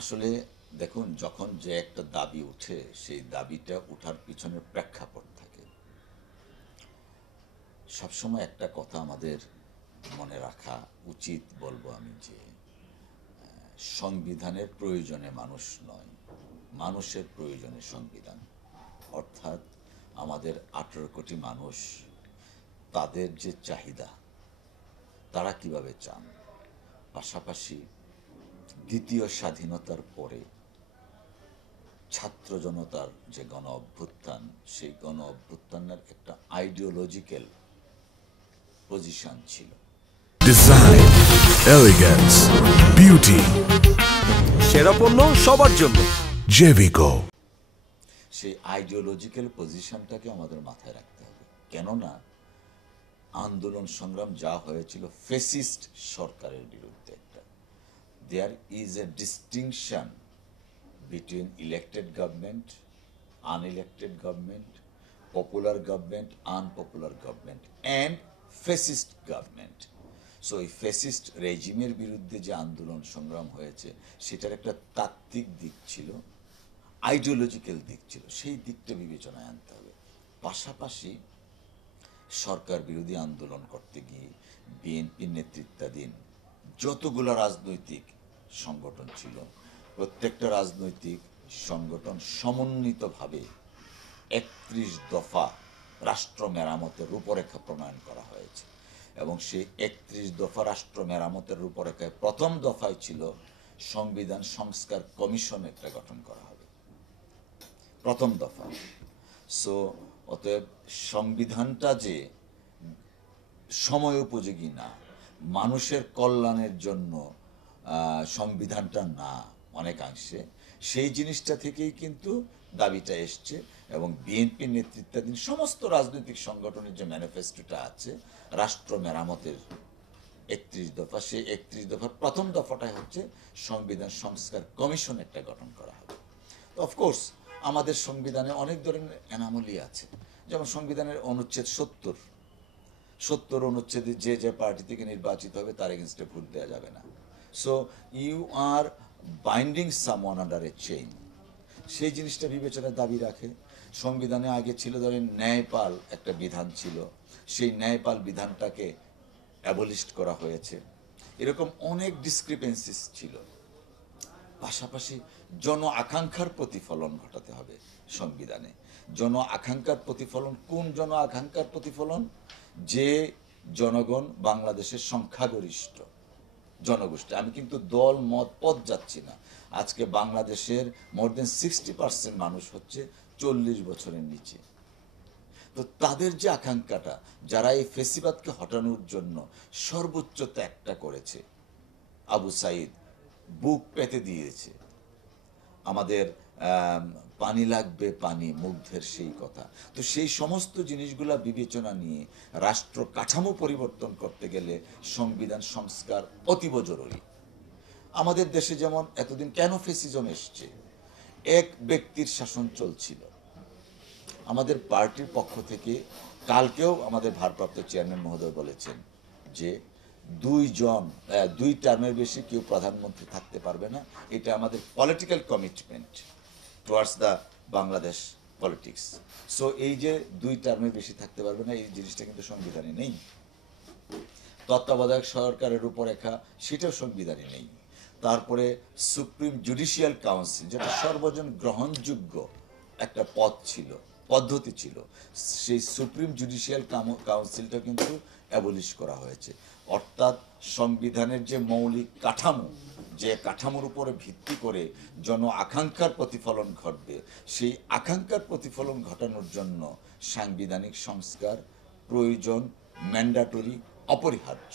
আসলে দেখুন, যখন যে একটা দাবি উঠে সেই দাবিটা উঠার পিছনের প্রেক্ষাপট থাকে। সবসময় একটা কথা আমাদের মনে রাখা উচিত বলবো আমি, যে সংবিধানের প্রয়োজনে মানুষ নয়, মানুষের প্রয়োজনে সংবিধান। অর্থাৎ আমাদের 18 কোটি মানুষ, তাদের যে চাহিদা, তারা কিভাবে চান। পাশাপাশি দ্বিতীয় স্বাধীনতার পরে ছাত্র জনতার যে গণ অভ্যুত্থান, সেই গণ অভ্যুত্থানের একটা আইডিওলজিক্যাল পজিশন ছিল। Design, elegance, beauty, সেরা পণ্য সবার জন্য। Jevico. সেই আইডিওলজিক্যাল পজিশনটাকে আমাদের মাথায় রাখতে হবে, কেননা আন্দোলন সংগ্রাম যা হয়েছিল ফেসিস্ট সরকারের বিরুদ্ধে একটা, there is a distinction between elected government, unelected government, popular government, unpopular government and fascist government. So এই ফেসিস্ট রেজিমের বিরুদ্ধে যে আন্দোলন সংগ্রাম হয়েছে, সেটার একটা তাত্ত্বিক দিক ছিল, আইডিওলজিক্যাল দিক ছিল, সেই দিকটা বিবেচনায় আনতে হবে। পাশাপাশি সরকার বিরোধী আন্দোলন করতে গিয়ে বিএনপি নেতৃত্বাধীন যতগুলো রাজনৈতিক সংগঠন ছিল, প্রত্যেকটা রাজনৈতিক সংগঠন সমন্বিতভাবে 31 দফা রাষ্ট্র মেরামতের রূপরেখা প্রণয়ন করা হয়েছে। এবং সেই 31 দফা রাষ্ট্র মেরামতের রূপরেখায় প্রথম দফায় ছিল সংবিধান সংস্কার কমিশন একটা গঠন করা হবে, প্রথম দফা। সো অতএব সংবিধানটা যে সময় উপযোগী না, মানুষের কল্যাণের জন্য সংবিধানটা না, অনেকাংশে সেই জিনিসটা থেকেই কিন্তু দাবিটা এসছে। এবং বিএনপি নেতৃত্বাধীন সমস্ত রাজনৈতিক সংগঠনের যে ম্যানিফেস্টোটা আছে রাষ্ট্র মেরামতের 31 দফা, সেই 31 দফার প্রথম দফাটাই হচ্ছে সংবিধান সংস্কার কমিশন একটা গঠন করা হবে। তো অফকোর্স আমাদের সংবিধানে অনেক ধরনের অ্যানামলি আছে, যেমন সংবিধানের অনুচ্ছেদ 70 অনুচ্ছেদে যে যে পার্টি থেকে নির্বাচিত হবে তার এগেনস্টে ভোট দেওয়া যাবে না। So you are binding someone under a chain, সেই জিনিসটা বিবেচনার দাবি রাখে। সংবিধানে আগে ছিল ধরেন ন্যায়পাল একটা বিধান ছিল, সেই ন্যায়পাল বিধানটাকে অ্যাবলিস্ট করা হয়েছে। এরকম অনেক ডিসক্রিপেন্সিস ছিল। পাশাপাশি জন আকাঙ্ক্ষার প্রতিফলন ঘটাতে হবে সংবিধানে। জন আকাঙ্ক্ষার প্রতিফলন, কোন জন আকাঙ্ক্ষার প্রতিফলন? যে জনগণ বাংলাদেশের সংখ্যাগরিষ্ঠ জনগোষ্ঠী। আমি কিন্তু দল মত পথ যাচ্ছি না। আজকে বাংলাদেশের মোর দেন 60% মানুষ হচ্ছে 40 বছরের নিচে। তো তাদের যে আকাঙ্ক্ষাটা, যারা এই ফেসিবাদকে হটানোর জন্য সর্বোচ্চ ত্যাগটা করেছে, আবু সাইদ বুক পেতে দিয়েছে, আমাদের পানি লাগবে পানি, মুগ্ধের সেই কথা। তো সেই সমস্ত জিনিসগুলা বিবেচনা নিয়ে রাষ্ট্র কাঠামো পরিবর্তন করতে গেলে সংবিধান সংস্কার অতীব জরুরি। আমাদের দেশে যেমন এতদিন কেন ফেসিজম এসছে, এক ব্যক্তির শাসন চলছিল। আমাদের পার্টির পক্ষ থেকে কালকেও আমাদের ভারপ্রাপ্ত চেয়ারম্যান মহোদয় বলেছেন যে দুই টার্মের বেশি কেউ প্রধানমন্ত্রী থাকতে পারবে না। এটা আমাদের political commitment towards the Bangladesh politics. So এই যে 2 টার্মের বেশি থাকতে পারবে না, এই জিনিসটা কিন্তু সংবিধানে নেই। তত্ত্বাবধায়ক সরকারের রূপরেখা, সেটাও সংবিধানে নেই। তারপরে সুপ্রিম জুডিশিয়াল কাউন্সিল, যেটা সর্বজন গ্রহণযোগ্য একটা পদ্ধতি ছিল, সেই সুপ্রিম জুডিশিয়াল কাউন্সিলটা কিন্তু অ্যাবলিশ করা হয়েছে। অর্থাৎ সংবিধানের যে মৌলিক কাঠামো, যে কাঠামোর উপরে ভিত্তি করে জন আকাঙ্ক্ষার প্রতিফলন ঘটবে, সেই আকাঙ্ক্ষার প্রতিফলন ঘটানোর জন্য সাংবিধানিক সংস্কার প্রয়োজন, ম্যান্ডাটরি, অপরিহার্য।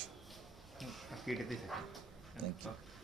আজকে এটাতেই থাকি। Thank you.